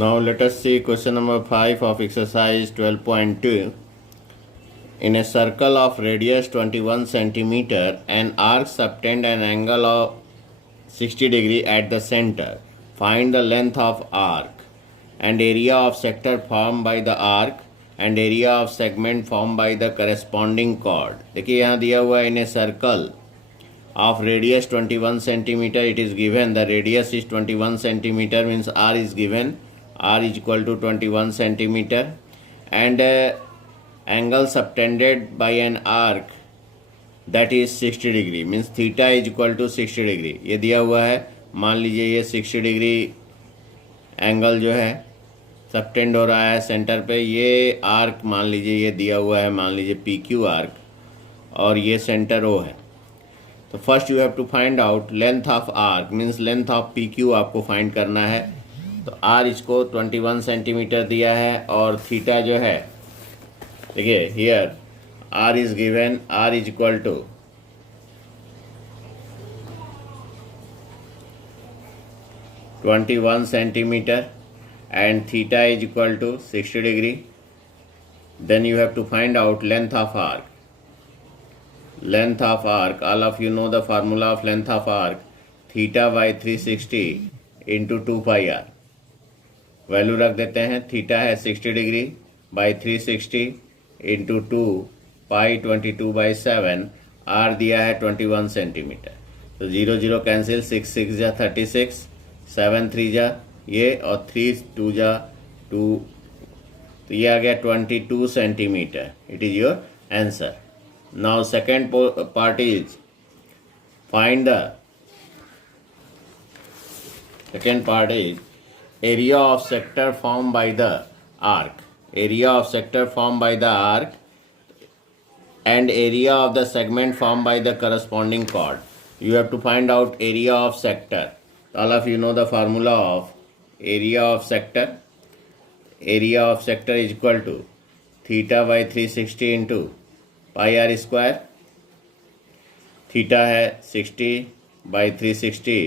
Now let us see question number 5 of exercise 12.2. In a circle of radius 21 centimeter, an arc subtend an angle of 60 degree at the center. Find the length of arc and area of sector formed by the arc and area of segment formed by the corresponding chord. देखिए यहाँ दिया हुआ है in a circle of radius 21 centimeter, it is given the radius is 21 centimeter, means r is given, r is equal to 21 centimeter, and angle subtended by an arc that is 60 degree, means theta is equal to 60 degree. ये दिया हुआ है, मान लीजिए ये 60 degree angle जो है subtend हो रहा है सेंटर पे. ये आर्क मान लीजिए ये दिया हुआ है, मान लीजिए पी क्यू आर्क, और ये सेंटर ओ है. तो first you have to find out length of arc, means length of P Q आपको फाइंड करना है. तो आर इसको 21 सेंटीमीटर दिया है और थीटा जो है, देखिए here R is given, R is equal to 21 centimeter and theta is equal to 60 degree. Then you have to find out length of arc. Length of arc, all of you know the formula of length of arc, theta by 360 into 2 pi r. Value रख देते हैं, theta है 60 degree by 360 into 2 pi 22/7, R दिया है 21 centimetre. तो 0 0 cancel, 6 6 जा 36, 7 3 जा ये, और 3 2 जा 2, तो ये आ गया 22 centimetre. It is your answer. Now second part is find the second part is area of sector formed by the arc. Area of sector formed by the arc and area of the segment formed by the corresponding chord. You have to find out area of sector. All of you know the formula of area of sector. Area of sector is equal to theta by 360 into pi r square. Theta है 60 by 360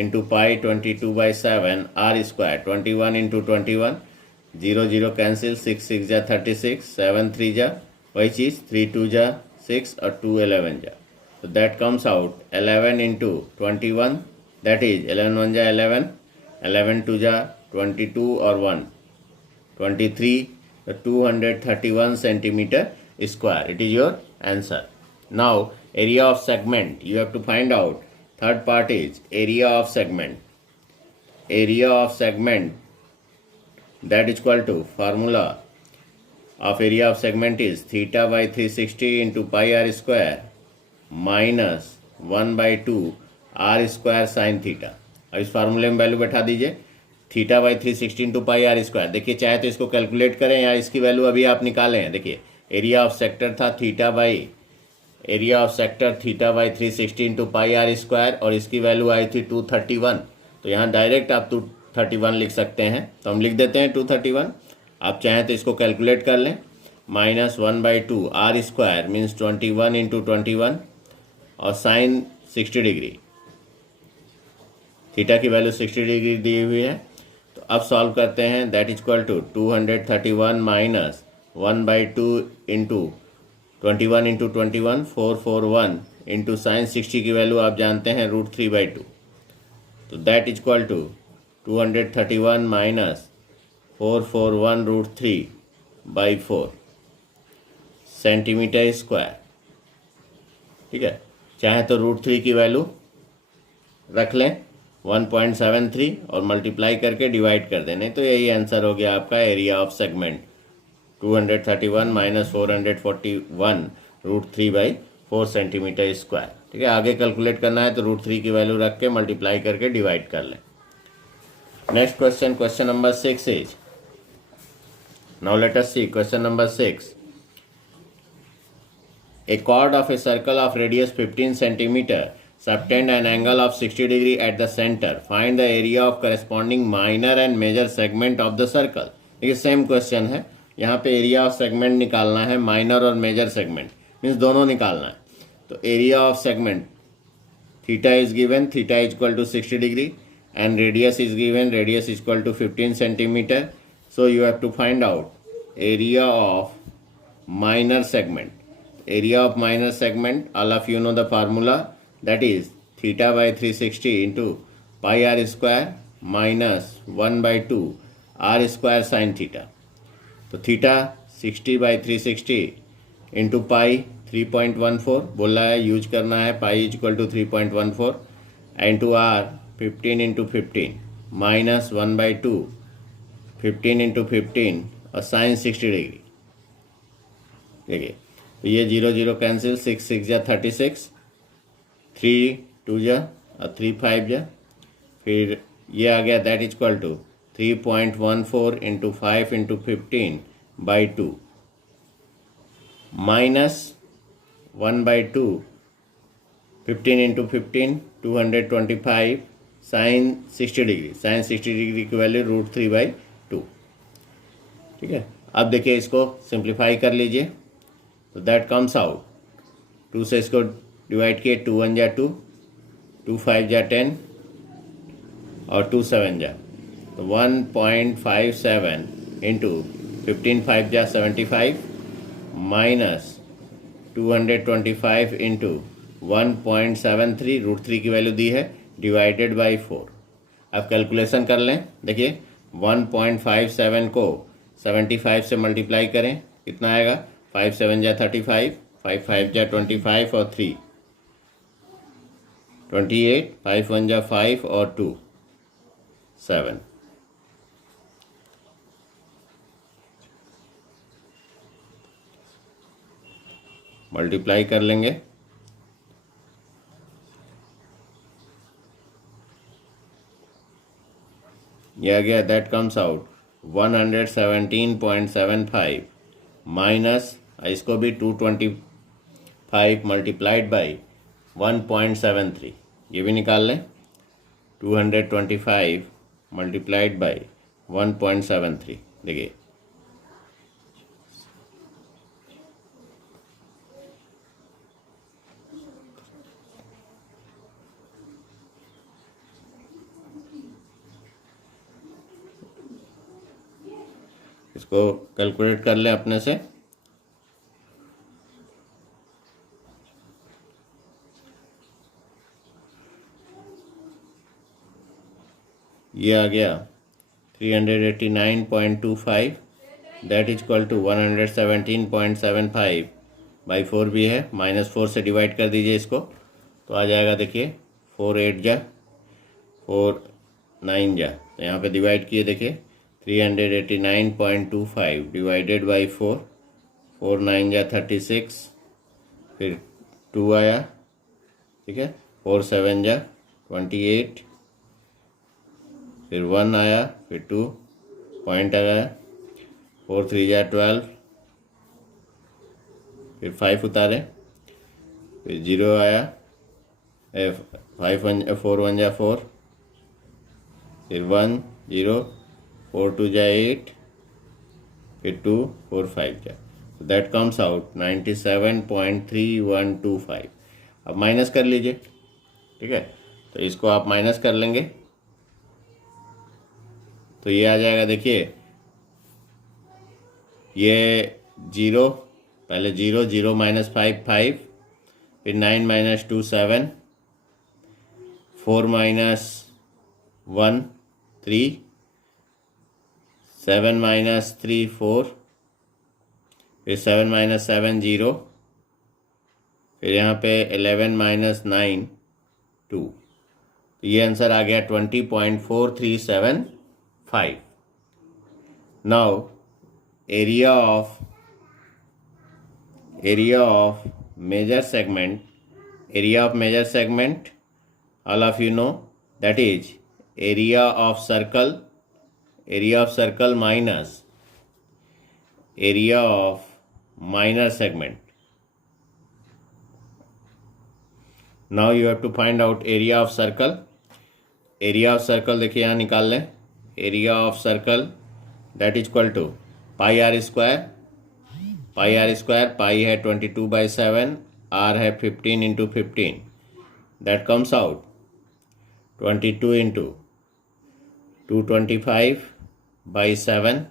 into pi 22/7, r square 21 into 21, 0 0 cancel, 6 6 जा 36, 7 3 जा वही चीज़, 3 2 जा 6 और 2 11 जा. So that comes out 11 into 21, that is 11 1 जा 11, 11 2 जा 22 और 1 23, 231 centimeter square. It is your answer. Now area of segment, you have to find out. Third part is area of segment. Area of segment, that is equal to formula of area of segment is theta by 360 into pi r square minus 1/2 r square sin theta. अब इस फार्मूले में value बैठा दीजिए, theta by 360 into pi R square. देखिए चाहे तो इसको कैलकुलेट करें या इसकी वैल्यू अभी आप निकालें. देखिए एरिया ऑफ सेक्टर था theta by, area of sector theta by 360 into pi R square, और इसकी वैल्यू आई थी 231. तो यहाँ डायरेक्ट आप 231 लिख सकते हैं, तो हम लिख देते हैं 231. आप चाहें तो इसको कैलकुलेट कर लें. Minus 1/2 R square means 21 into 21 और साइन 60 डिग्री. थीटा की वैल्यू 60 डिग्री दी हुई है. तो अब सॉल्व करते हैं. That is equal to 231 minus 1/2 into 21 into 21 441 into sine 60 की वैल्यू आप जानते हैं √3/2. तो that is equal to 231 minus 441 √3/4 centimetre square. ठीक है, चाहे तो √3 की वैल्यू रख लें 1.73 और मल्टीप्लाई करके डिवाइड कर दें, नहीं तो यही आंसर हो गया आपका area of segment. 231 minus 441 √3/4 centimetre square. ठीक है, आगे कैलकुलेट करना है तो √3 की वैल्यू रख के मल्टीप्लाई करके डिवाइड कर लें. Next question, question number 6 is, now let us see question number 6. A chord of a circle of radius 15 centimeter subtend an angle of 60 degree at the center. Find the area of corresponding minor and major segment of the circle. ये same question है. यहाँ पे area of segment निकालना है, minor और major segment means दोनों निकालना है. तो area of segment theta is given, theta is equal to 60 degree and radius is given, radius is equal to 15 centimeter. So you have to find out area of minor segment. Area of minor segment, all of you know the formula, that is theta by 360 into pi r square minus 1 by 2 r square sin theta. तो theta 60 by 360 into pi 3.14 बोला है, use करना है, pi is equal to 3.14 into R 15 into 15 minus 1 by 2 15 into 15 और sine 60 degree. देखिए तो ये 0 0 cancel, 6 6 जा 36, 3 2 जा और 3 5 जा, फिर ये आ गया that is equal to 3.14 into 5 into 15 by 2 minus 1 by 2 15 into 15 225 sine 60 degree, sine 60 degree की वैल्यू √3/2. ठीक है, अब देखिए इसको सिंप्लीफाई कर लीजिए तो दैट कम्स आउट, 2 से इसको डिवाइड किए, 2 1 जा 2, 2 5 जा 10 और 2 7 जा, तो 1.57 इंटू 15 5 जा 75 माइनस 225 इंटू 1.73, √3 की वैल्यू दी है, डिवाइडेड बाई 4. अब कैलकुलेशन कर लें. देखिए 1.57 को 75 से मल्टीप्लाई करें, कितना आएगा, 5 7 जा 35, 5 5 जा 25 और 3 28, 5 1 जा 5 और 2 7. मल्टीप्लाई कर लेंगे, ये आ गया दैट कम्स आउट 117.75 माइनस, इसको भी 225 मल्टीप्लाइड बाई 1.73, ये भी निकाल लें, 225 मल्टीप्लाइड बाई 1.73. देखिए इसको कैलकुलेट कर लें अपने से. ये आ गया 389.25, that is equal to 117.75 by 4 भी है, -4 से डिवाइड कर दीजिए इसको तो आ जाएगा. देखिए 4 8 जा 4 9 जा, तो यहाँ पे डिवाइड किए, देखिए 389.25 डिवाइडेड बाई 4, 4 9 जा 36, फिर 2 आया, ठीक है, 4 7 जा 28, फिर 1 आया, फिर 2 पॉइंट आया, 4 3 जा 12, फिर 5 उतारे, फिर 0 आया, 4 1 जा 4, फिर 1 0, 4 2 जा 8, फिर 2 4 5 जा, दैट कम्स आउट 97.3125. अब माइनस कर लीजिए. ठीक है, तो इसको आप माइनस कर लेंगे तो ये आ जाएगा. देखिए ये 0, पहले 0 0 -5 5, फिर 9 - 2 7, 4 - 1 3, 7 - 3 4, फिर 7 - 7 0, फिर यहाँ पे 11 - 9 2. तो ये आंसर आ गया 20.4375. Now area of major segment, all of you know, that is area of circle minus area of minor segment. Now you have to find out area of circle. area of circle देखिए यहाँ निकाल लें. area of circle that is equal to pi R square. Pi है 22/7, R है 15 × 15, that comes out 22 × 225/7,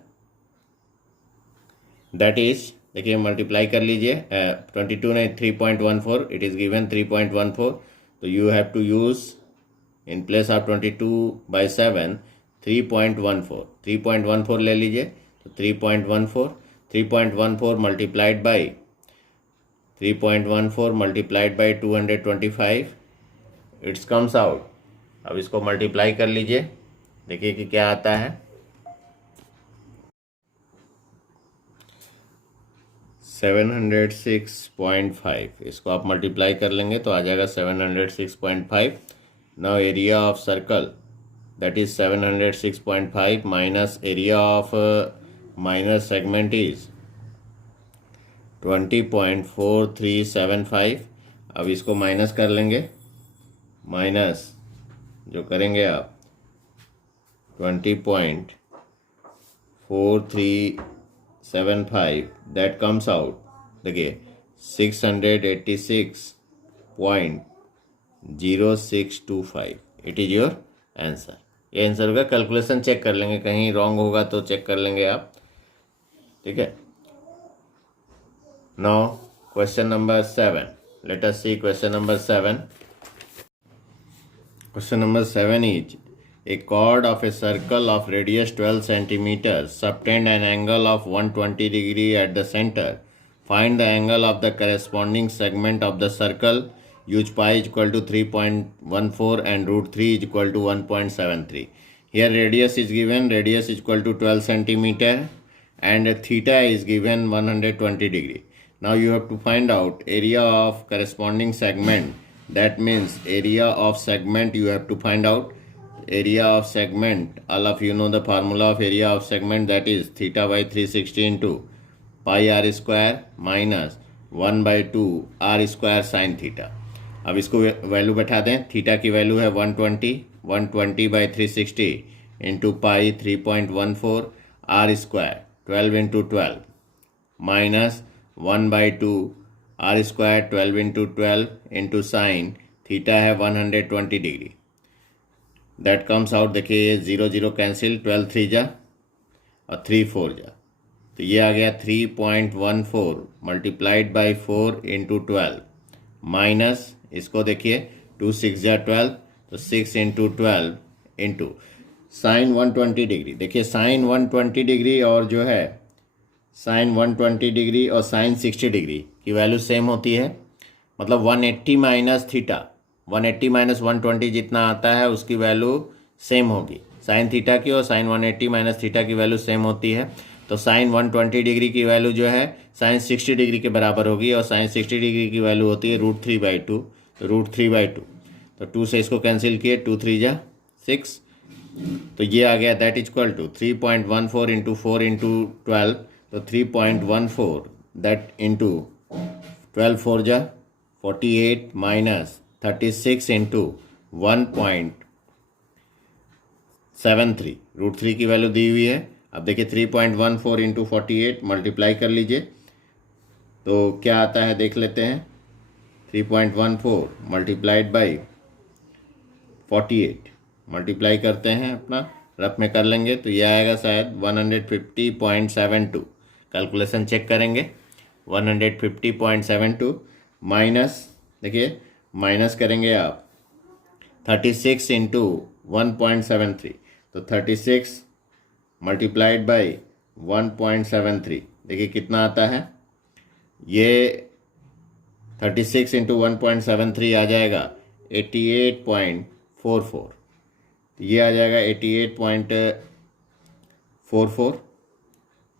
that is, देखिए multiply कर लीजिए, 22 नहीं 3.14, इट इज़ गिवन 3.14, तो you have to use in place of 22/7 3.14 ले लीजिए, तो 3.14 multiplied by 225, it's comes out. अब इसको मल्टीप्लाई कर लीजिए, देखिए कि क्या आता है। 706.5, इसको आप मल्टीप्लाई कर लेंगे तो आ जाएगा 706.5। Now area of circle, that is 706.5 minus area of minor segment is 20.4375। अब इसको माइनस कर लेंगे, माइनस जो करेंगे आप 20.4375, दैट कम्स आउट, देखिए 686.0625, इट इज़ योर आंसर। ये आंसर होगा। कैलकुलेशन चेक कर लेंगे, कहीं रॉन्ग होगा तो चेक कर लेंगे आप, ठीक है। Now question number 7, let us see question number 7। Question number 7 is, a chord of a circle of radius 12 centimeters subtend an angle of 120 degree at the center. Find the angle of the corresponding segment of the circle. Use pi is equal to 3.14 and root 3 is equal to 1.73. Here radius is given, radius is equal to 12 centimeter and theta is given 120 degree. Now you have to find out area of corresponding segment. That means area of segment you have to find out. Area of segment, all of you know the formula of area of segment, that is theta by 360 into pi r square minus 1/2 r square sin theta. अब इसको value बैठा दें, theta की value है 120/360 into pi 3.14 r square 12 into 12 minus 1/2 r square 12 into 12 into sine theta है 120 degree, that comes out, देखिए ये 0 0 cancel, 12 3 जा और 3 4 जा, तो ये आ गया 3.14 मल्टीप्लाइड बाई 4 इंटू 12 माइनस, इसको देखिए 2 6 जा 12, तो 6 इंटू 12 इंटू साइन 120 डिग्री, देखिए साइन 120 डिग्री और जो है साइन 120 डिग्री और साइन 60 डिग्री की वैल्यू सेम होती है, मतलब 180 माइनस थीटा, 180 माइनस 120 जितना आता है उसकी वैल्यू सेम होगी साइन थीटा की, और साइन 180 माइनस थीटा की वैल्यू सेम होती है। तो साइन 120 डिग्री की वैल्यू जो है साइन 60 डिग्री के बराबर होगी, और साइन 60 डिग्री की वैल्यू होती है √3/2, तो √3/2, तो 2 से इसको कैंसिल किए, 2 3 जा 6, तो ये आ गया, that is equal to 3.14 into 4 into 12, तो 3.14 दैट इंटू 12 4 जा 48 माइनस 36 इंटू 1.73, √3 की वैल्यू दी हुई है। अब देखिए 3.14 इंटू 48 मल्टीप्लाई कर लीजिए तो क्या आता है देख लेते हैं। 3.14 मल्टीप्लाइड बाई 48 मल्टीप्लाई करते हैं, अपना रफ में कर लेंगे तो ये आएगा शायद 150.72, कैलकुलेशन चेक करेंगे 150.72 माइनस, देखिए माइनस करेंगे आप 36 इंटू 1.73, तो 36 मल्टीप्लाइड बाई 1.73, देखिए कितना आता है, ये 36 इंटू 1.73 आ जाएगा 88.44, ये आ जाएगा 88.44।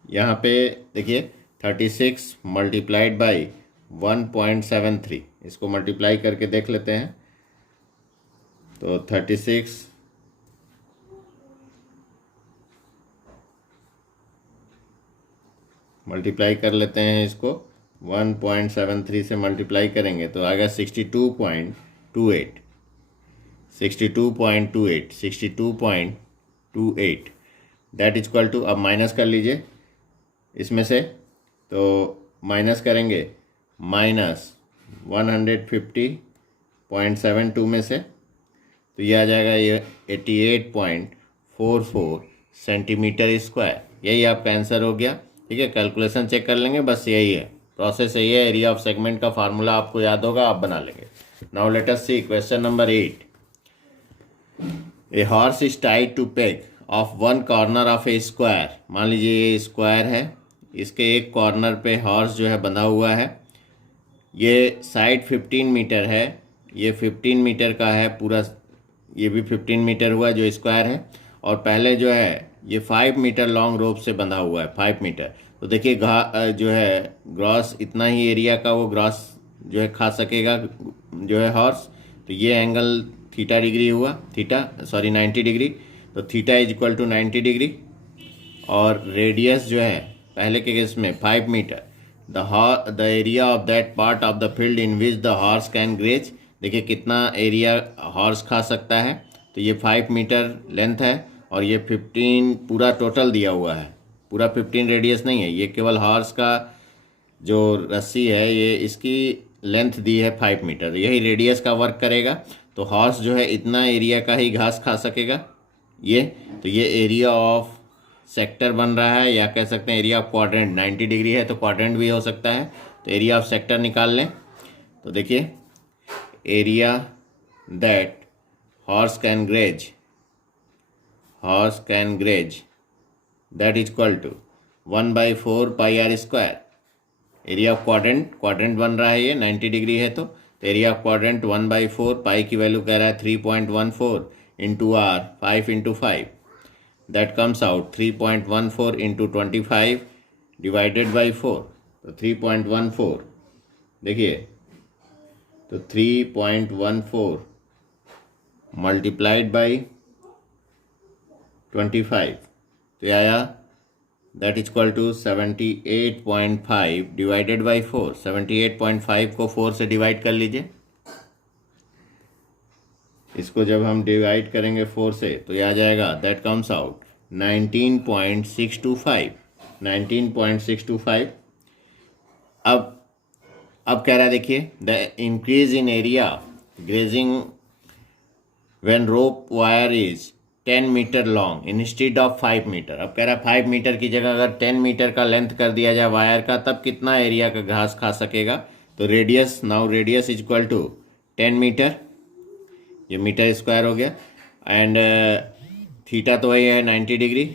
यहाँ पे देखिए 36 मल्टीप्लाइड बाई 1.73, इसको मल्टीप्लाई करके देख लेते हैं, तो 36 मल्टीप्लाई कर लेते हैं, इसको 1.73 से मल्टीप्लाई करेंगे तो आएगा 62.28, 62.28 दैट इज इक्वल टू, अब माइनस कर लीजिए इसमें से, तो माइनस करेंगे माइनस 150.72 में से, तो ये आ जाएगा ये 88.44 0.44 सेंटीमीटर स्क्वायर। यही आपका आंसर हो गया। ठीक है, कैलकुलेशन चेक कर लेंगे, बस यही है प्रोसेस, यही है। एरिया ऑफ सेगमेंट का फार्मूला आपको याद होगा, आप बना लेंगे। Now let us see question number 8। A horse is tied to peg of one corner of a square. मान लीजिए ये स्क्वायर है, इसके एक कॉर्नर पे हॉर्स जो है बंधा हुआ है। ये साइड 15 मीटर है, ये 15 मीटर का है पूरा, ये भी 15 मीटर हुआ जो स्क्वायर है। और पहले जो है ये 5 मीटर लॉन्ग रोप से बंधा हुआ है, 5 मीटर। तो देखिए जो है ग्रॉस इतना ही एरिया का वो ग्रॉस जो है खा सकेगा जो है हॉर्स। तो ये एंगल थीटा डिग्री हुआ, 90 डिग्री। तो theta is equal to 90 degree. और रेडियस जो है पहले के केस में 5 metre. The area of that part of the field in which the horse can graze. देखिए कितना एरिया हॉर्स खा सकता है। तो ये 5 मीटर लेंथ है और ये 15 पूरा टोटल दिया हुआ है, पूरा 15 रेडियस नहीं है, ये केवल हॉर्स का जो रस्सी है ये इसकी लेंथ दी है 5 मीटर, यही रेडियस का वर्क करेगा। तो हॉर्स जो है इतना एरिया का ही घास खा सकेगा ये। तो ये एरिया ऑफ सेक्टर बन रहा है, या कह सकते हैं एरिया ऑफ क्वाड्रेंट। 90 डिग्री है तो क्वाड्रेंट भी हो सकता है। तो एरिया ऑफ सेक्टर निकाल लें। तो देखिए area that horse can graze that is equal to 1/4 pi R square. Area of quadrant बन रहा है, ये 90 डिग्री है। तो एरिया ऑफ क्वाड्रेंट 1/4, पाई की वैल्यू कह रहा है 3.14 into R, 5 into 5, that comes out 3.14 into 25 divided by 4। तो 3.14 देखिए, तो 3.14 मल्टीप्लाइड बाई 25 तो ये आया that is equal to 78.5 divided by 4। 78.5 को 4 से डिवाइड कर लीजिए। इसको जब हम डिवाइड करेंगे 4 से तो ये आ जाएगा दैट कम्स आउट 19.625। अब कह रहा है देखिए the increase in area grazing when rope wire is 10 metre long instead of 5 metre. अब कह रहा है 5 मीटर की जगह अगर 10 मीटर का लेंथ कर दिया जाए वायर का, तब कितना एरिया का घास खा सकेगा। तो radius is equal to 10 metre, ये मीटर स्क्वायर हो गया। एंड थीटा तो वही है 90 degree.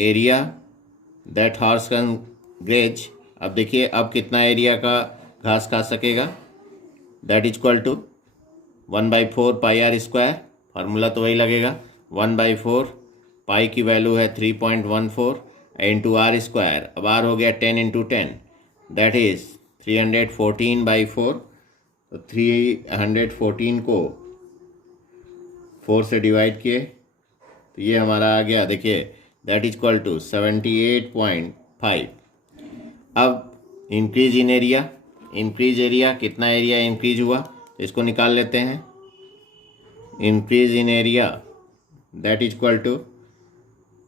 Area that horse can graze, अब देखिए अब कितना एरिया का घास खा सकेगा, that is equal to 1/4 pi R square. Formula तो वही लगेगा, 1/4 पाई की वैल्यू है 3.14 इंटू आर स्क्वायर। अब आर हो गया 10 इंटू 10, दैट इज 314/4। तो 314 को 4 से डिवाइड किए तो ये हमारा आ गया, देखिए दैट इज इक्वल टू 78.5। अब इंक्रीज एरिया कितना एरिया इंक्रीज हुआ तो इसको निकाल लेते हैं। Increase in area that is equal to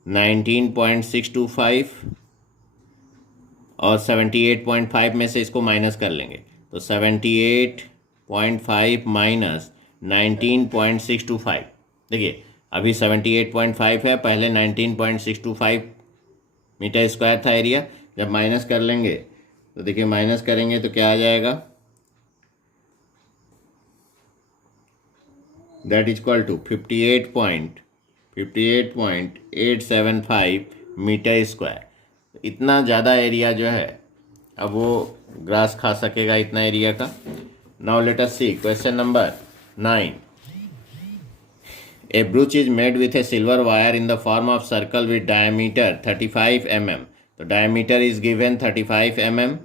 19.625 और 78.5 में से इसको माइनस कर लेंगे तो 78.5 माइनस 19.625। देखिए अभी 78.5 है, पहले 19.625 मीटर स्क्वायर था एरिया। जब माइनस कर लेंगे तो देखिए माइनस करेंगे तो क्या आ जाएगा, that is equal to 58.875 metre square. इतना ज़्यादा एरिया जो है अब वो ग्रास खा सकेगा इतना एरिया का। Now let us see question number 9। A brooch is made with a silver wire in the form of circle with diameter 35 mm. So diameter is given 35 mm,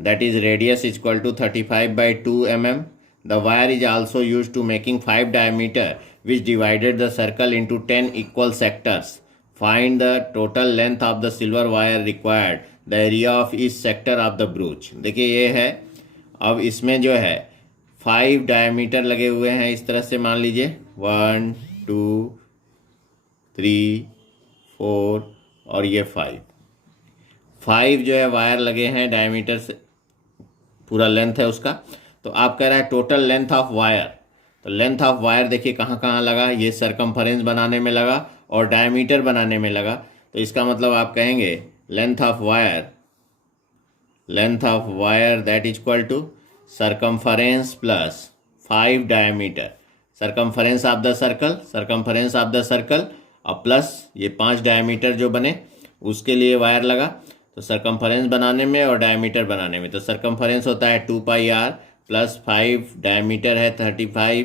that is radius is equal to 35/2 mm. The wire is also used to making 5 diameter which divided the circle into 10 equal sectors. Find the total length of the silver wire required, the area of each sector of the brooch. देखिए ये है, अब इसमें जो है 5 diameter लगे हुए हैं इस तरह से, मान लीजिए 1 2 3 4 और ये 5 जो है वायर लगे हैं डायमीटर से, पूरा लेंथ है उसका। तो आप कह रहा है टोटल लेंथ ऑफ वायर, तो लेंथ ऑफ वायर देखिए कहाँ कहाँ लगा, ये सरकमफरेंस बनाने में लगा और डायमीटर बनाने में लगा, तो इसका मतलब आप कहेंगे length of wire that is equal to circumference plus 5 diameter, circumference of the circle और प्लस ये 5 डायमीटर जो बने उसके लिए वायर लगा। तो सर्कमफरेंस बनाने में और डायमीटर बनाने में, तो सर्कमफरेंस होता है 2 पाई r प्लस 5 डायमीटर है 35,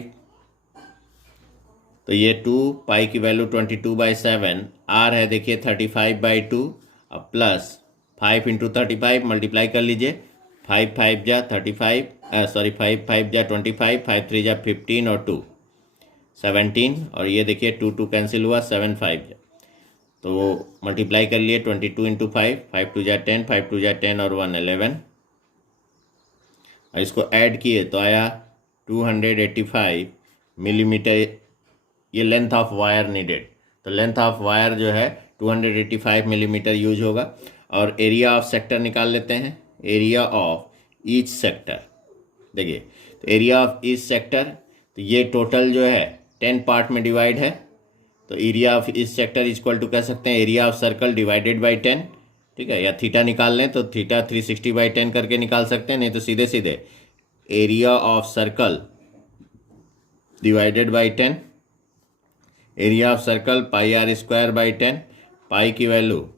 तो ये 2 पाई की वैल्यू 22/7, r है देखिए 35/2 अब प्लस 5 इंटू 35 मल्टीप्लाई कर लीजिए, 5 5 जा 35 5 5 जा 25, 5 3 जा 15 और 2 17, और ये देखिए 2 2 कैंसिल हुआ 7 5 जा, तो मल्टीप्लाई कर लिए 22 इंटू 5, 5 2 जा 10, 5 2 जा 10 और 1 11, और इसको ऐड किए तो आया 285 मिलीमीटर, ये लेंथ ऑफ वायर नीडेड। तो लेंथ ऑफ वायर जो है 285 मिलीमीटर यूज होगा। और एरिया ऑफ सेक्टर निकाल लेते हैं, एरिया ऑफ ईच सेक्टर, देखिए तो एरिया ऑफ ईच सेक्टर, तो ये टोटल जो है 10 पार्ट में डिवाइड है, तो area of each sector equal to कह सकते हैं area of circle divided by 10, ठीक है, या थीटा निकाल लें तो थीटा 360/10 करके निकाल सकते हैं, नहीं तो सीधे सीधे area of circle divided by 10, area of circle pi r square by 10, पाई की वैल्यू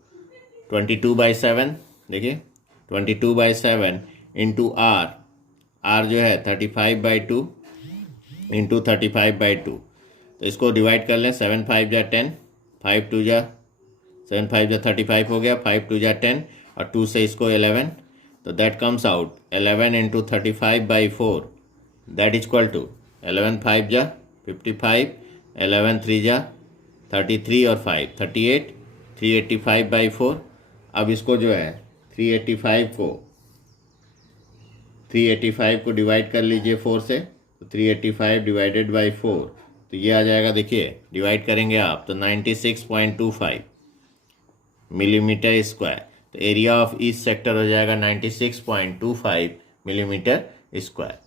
22/7, देखिए 22/7 इंटू r जो है 35/2 इंटू 35/2, तो इसको डिवाइड कर लें, 7 5 जा 10, 5 2 जा 7 5 जा 35 हो गया, 5 2 जा 10 और 2 से इसको 11, तो that comes out 11 into 35/4 that is equal to 11 5 जा 55, 11 3 जा 33 और 5 38, 385/4। अब इसको जो है 385 को डिवाइड कर लीजिए 4 से, तो 385 डिवाइडेड बाई 4, तो ये आ जाएगा, देखिए डिवाइड करेंगे आप तो 96.25 मिलीमीटर स्क्वायर, तो एरिया ऑफ ईच सेक्टर हो जाएगा 96.25 मिलीमीटर स्क्वायर।